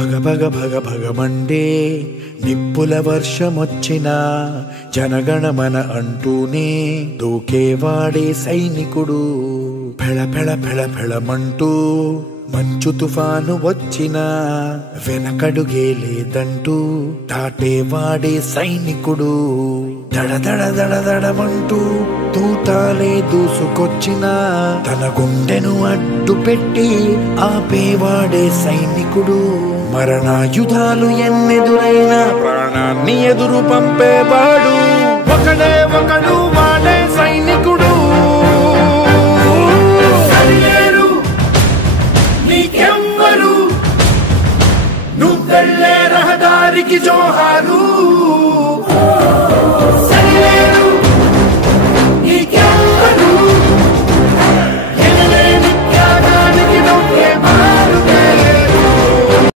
భగ భగ భగ భగమండే నిప్పుల వర్షమొచ్చినా జనగణమన అంటూనే దూకేవాడే సైనికుడు. ఫెళ ఫెళ ఫెళ ఫెళమంటూ మంచు తుఫాను వచ్చినా వెనకడుగే లేదంటూ దాటేవాడే సైనికుడు. దడ దడ దడ దడమంటూ తూటాలే దూసుకొచ్చినా తన గుండెను అడ్డు పెట్టి ఆపేవాడే సైనికుడు. మరణాయుధాలు ఎన్నెదురైనా ప్రాణాన్ని ఎదురు పంపేవాడు ఒకడే ఒకడు, వాడే సైనికుడు. నీకెవ్వరు నువ్వెళ్ళే రహదారికి జోహారు.